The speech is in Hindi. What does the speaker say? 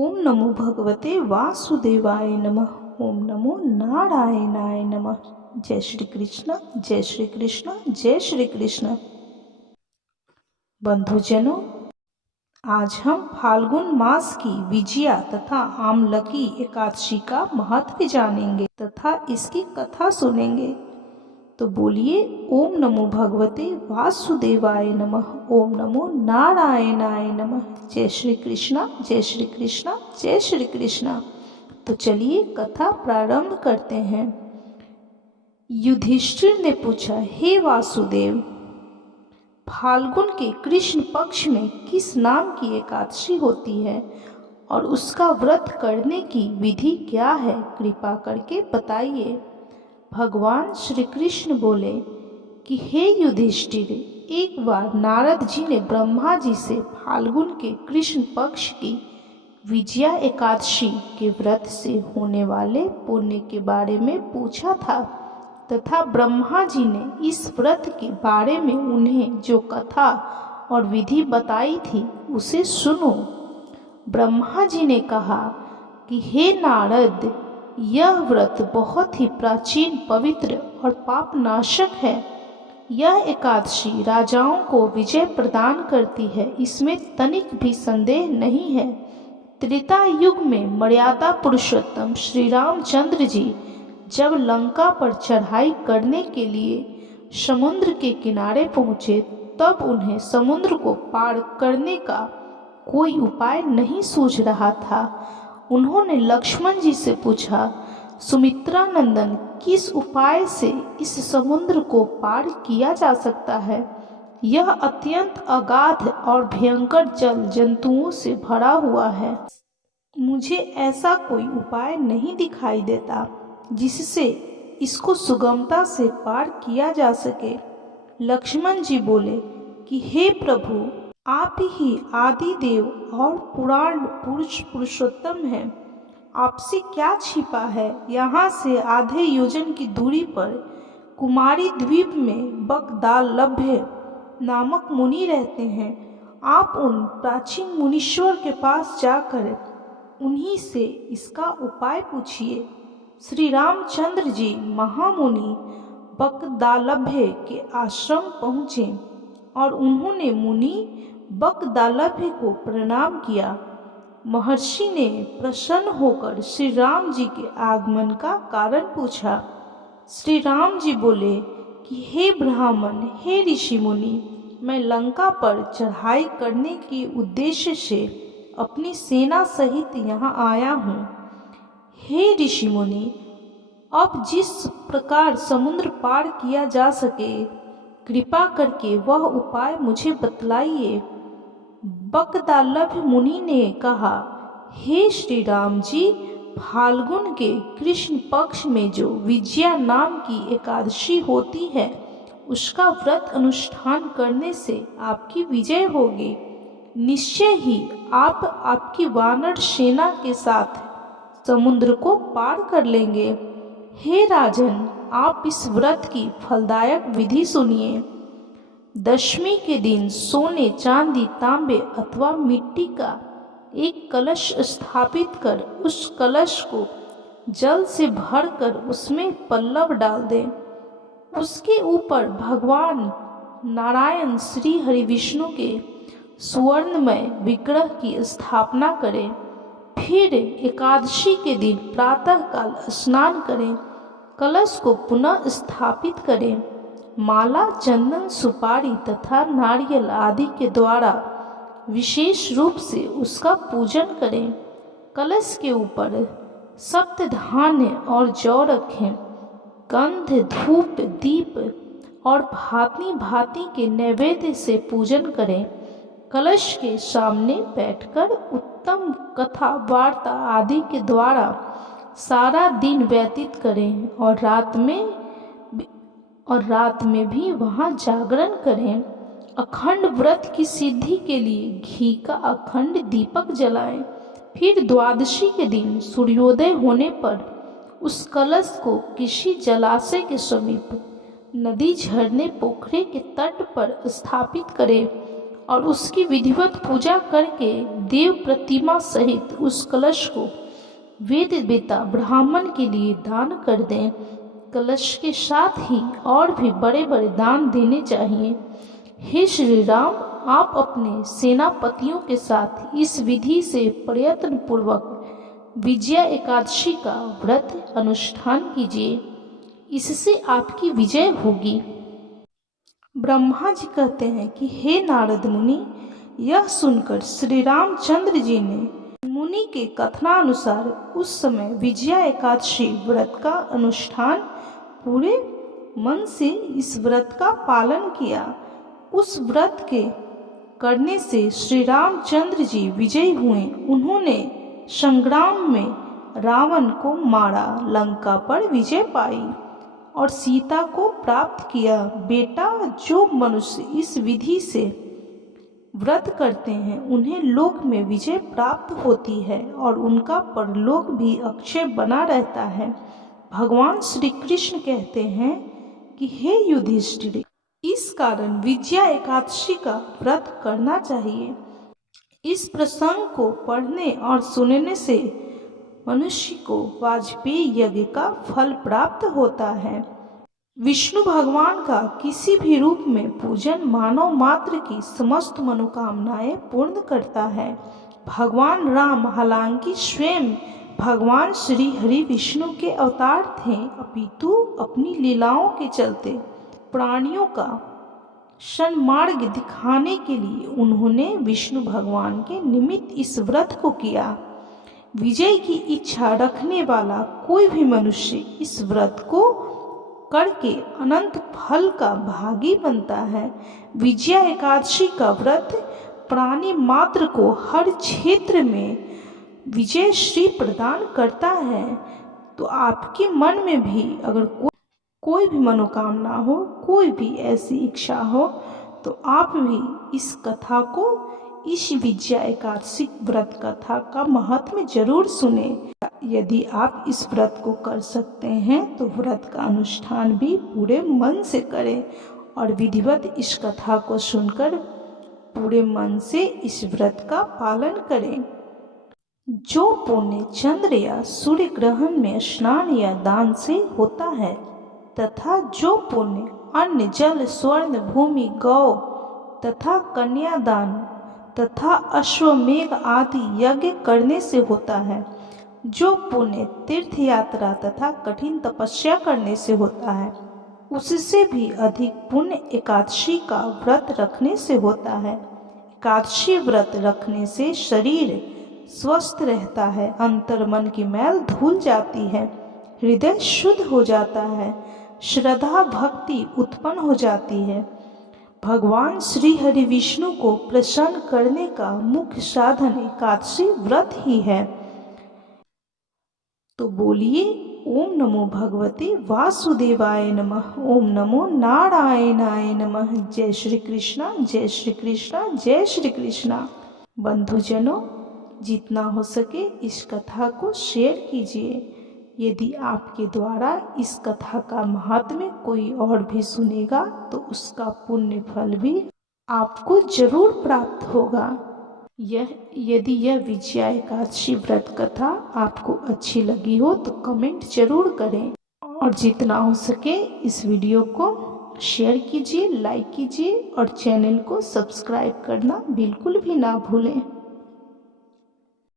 ओम नमो भगवते वासुदेवाय नमः। ओम नमो नारायणाय नमः। जय श्री कृष्ण, जय श्री कृष्ण, जय श्री कृष्ण। बंधुजनों, आज हम फाल्गुन मास की विजया तथा आमलकी एकादशी का महत्व जानेंगे तथा इसकी कथा सुनेंगे। तो बोलिए ओम नमो भगवते वासुदेवाय नमः। ओम नमो नारायणाय नमः। जय श्री कृष्ण, जय श्री कृष्ण, जय श्री कृष्ण। तो चलिए कथा प्रारंभ करते हैं। युधिष्ठिर ने पूछा, हे वासुदेव, फाल्गुन के कृष्ण पक्ष में किस नाम की एकादशी होती है और उसका व्रत करने की विधि क्या है, कृपा करके बताइए। भगवान श्री कृष्ण बोले कि हे युधिष्ठिर, एक बार नारद जी ने ब्रह्मा जी से फाल्गुन के कृष्ण पक्ष की विजया एकादशी के व्रत से होने वाले पुण्य के बारे में पूछा था तथा ब्रह्मा जी ने इस व्रत के बारे में उन्हें जो कथा और विधि बताई थी उसे सुनो। ब्रह्मा जी ने कहा कि हे नारद, यह व्रत बहुत ही प्राचीन, पवित्र और पाप नाशक है। यह एकादशी राजाओं को विजय प्रदान करती है, इसमें तनिक भी संदेह नहीं है। त्रेता युग में मर्यादा पुरुषोत्तम श्री रामचंद्र जी जब लंका पर चढ़ाई करने के लिए समुद्र के किनारे पहुँचे, तब उन्हें समुद्र को पार करने का कोई उपाय नहीं सूझ रहा था। उन्होंने लक्ष्मण जी से पूछा, सुमित्रा नंदन, किस उपाय से इस समुद्र को पार किया जा सकता है? यह अत्यंत अगाध और भयंकर जल जंतुओं से भरा हुआ है। मुझे ऐसा कोई उपाय नहीं दिखाई देता जिससे इसको सुगमता से पार किया जा सके। लक्ष्मण जी बोले कि हे प्रभु, आप ही आदि देव और पुराण पुरुष पुरुषोत्तम हैं। आपसे क्या छिपा है? यहाँ से आधे योजन की दूरी पर कुमारी द्वीप में बकदालभ्य नामक मुनि रहते हैं। आप उन प्राचीन मुनीश्वर के पास जाकर उन्हीं से इसका उपाय पूछिए। श्री रामचंद्र जी महामुनि बकदालभ्य के आश्रम पहुँचे और उन्होंने मुनि बकदालभ्य को प्रणाम किया। महर्षि ने प्रसन्न होकर श्री राम जी के आगमन का कारण पूछा। श्री राम जी बोले कि हे ब्राह्मण, हे ऋषि मुनि, मैं लंका पर चढ़ाई करने के उद्देश्य से अपनी सेना सहित यहाँ आया हूँ। हे ऋषि मुनि, अब जिस प्रकार समुद्र पार किया जा सके, कृपा करके वह उपाय मुझे बतलाइए। बकदालभ्य मुनि ने कहा, हे श्री राम जी, फाल्गुन के कृष्ण पक्ष में जो विजया नाम की एकादशी होती है, उसका व्रत अनुष्ठान करने से आपकी विजय होगी। निश्चय ही आप आपकी वानर सेना के साथ समुद्र को पार कर लेंगे। हे राजन, आप इस व्रत की फलदायक विधि सुनिए। दशमी के दिन सोने, चांदी, तांबे अथवा मिट्टी का एक कलश स्थापित कर उस कलश को जल से भरकर उसमें पल्लव डाल दें। उसके ऊपर भगवान नारायण श्री हरि विष्णु के सुवर्णमय विग्रह की स्थापना करें। फिर एकादशी के दिन प्रातःकाल स्नान करें, कलश को पुनः स्थापित करें, माला, चंदन, सुपारी तथा नारियल आदि के द्वारा विशेष रूप से उसका पूजन करें। कलश के ऊपर सप्त धान्य और जौ रखें। गंध, धूप, दीप और भांति भांति के नैवेद्य से पूजन करें। कलश के सामने बैठकर उत्तम कथा वार्ता आदि के द्वारा सारा दिन व्यतीत करें और रात में भी वहाँ जागरण करें। अखंड व्रत की सिद्धि के लिए घी का अखंड दीपक जलाएं। फिर द्वादशी के दिन सूर्योदय होने पर उस कलश को किसी जलाशय के समीप, नदी, झरने, पोखरे के तट पर स्थापित करें और उसकी विधिवत पूजा करके देव प्रतिमा सहित उस कलश को वेद वेता ब्राह्मण के लिए दान कर दें। कलश के साथ ही और भी बड़े बड़े दान देने चाहिए। हे श्री राम, आप अपने सेनापतियों के साथ इस विधि से प्रयत्न पूर्वक विजया एकादशी का व्रत अनुष्ठान कीजिए, इससे आपकी विजय होगी। ब्रह्मा जी कहते हैं कि हे नारद मुनि, यह सुनकर श्री रामचंद्र जी ने मुनि के कथनानुसार उस समय विजया एकादशी व्रत का अनुष्ठान पूरे मन से इस व्रत का पालन किया। उस व्रत के करने से श्री रामचंद्र जी विजयी हुए। उन्होंने संग्राम में रावण को मारा, लंका पर विजय पाई और सीता को प्राप्त किया। बेटा, जो मनुष्य इस विधि से व्रत करते हैं उन्हें लोक में विजय प्राप्त होती है और उनका परलोक भी अक्षय बना रहता है। भगवान श्री कृष्ण कहते हैं कि हे युधिष्ठिर, इस कारण विजया एकादशी का व्रत करना चाहिए। इस प्रसंग को पढ़ने और सुनने से मनुष्य को वाजपेयी यज्ञ का फल प्राप्त होता है। विष्णु भगवान का किसी भी रूप में पूजन मानव मात्र की समस्त मनोकामनाएं पूर्ण करता है। भगवान राम हालांकि स्वयं भगवान श्री हरि विष्णु के अवतार थे, अपितु अपनी लीलाओं के चलते प्राणियों का सन्मार्ग दिखाने के लिए उन्होंने विष्णु भगवान के निमित्त इस व्रत को किया। विजय की इच्छा रखने वाला कोई भी मनुष्य इस व्रत को करके अनंत फल का भागी बनता है। विजया एकादशी का व्रत प्राणी मात्र को हर क्षेत्र में विजय श्री प्रदान करता है। तो आपके मन में भी अगर कोई भी मनोकामना हो, कोई भी ऐसी इच्छा हो, तो आप भी इस कथा को, इस विजया एकादशी व्रत कथा का महत्व जरूर सुने। यदि आप इस व्रत को कर सकते हैं तो व्रत का अनुष्ठान भी पूरे मन से करें और विधिवत इस कथा को सुनकर पूरे मन से इस व्रत का पालन करें। जो पुण्य चंद्र या सूर्य ग्रहण में स्नान या दान से होता है तथा जो पुण्य अन्न जल स्वर्ण भूमि गौ तथा कन्यादान तथा अश्वमेघ आदि यज्ञ करने से होता है, जो पुण्य तीर्थ यात्रा तथा कठिन तपस्या करने से होता है, उससे भी अधिक पुण्य एकादशी का व्रत रखने से होता है। एकादशी व्रत रखने से शरीर स्वस्थ रहता है, अंतर मन की मैल धुल जाती है, हृदय शुद्ध हो जाता है, श्रद्धा भक्ति उत्पन्न हो जाती है। भगवान श्री हरि विष्णु को प्रसन्न करने का मुख्य साधन एकादशी व्रत ही है। तो बोलिए ओम नमो भगवते वासुदेवाय नमः, ओम नमो नारायणाय नमः। जय श्री कृष्णा, जय श्री कृष्णा, जय श्री कृष्णा। बंधुजनों, जितना हो सके इस कथा को शेयर कीजिए। यदि आपके द्वारा इस कथा का महात्म्य कोई और भी सुनेगा तो उसका पुण्य फल भी आपको जरूर प्राप्त होगा। यदि यह विजया एकादशी व्रत कथा आपको अच्छी लगी हो तो कमेंट जरूर करें और जितना हो सके इस वीडियो को शेयर कीजिए, लाइक कीजिए और चैनल को सब्सक्राइब करना बिल्कुल भी ना भूलें।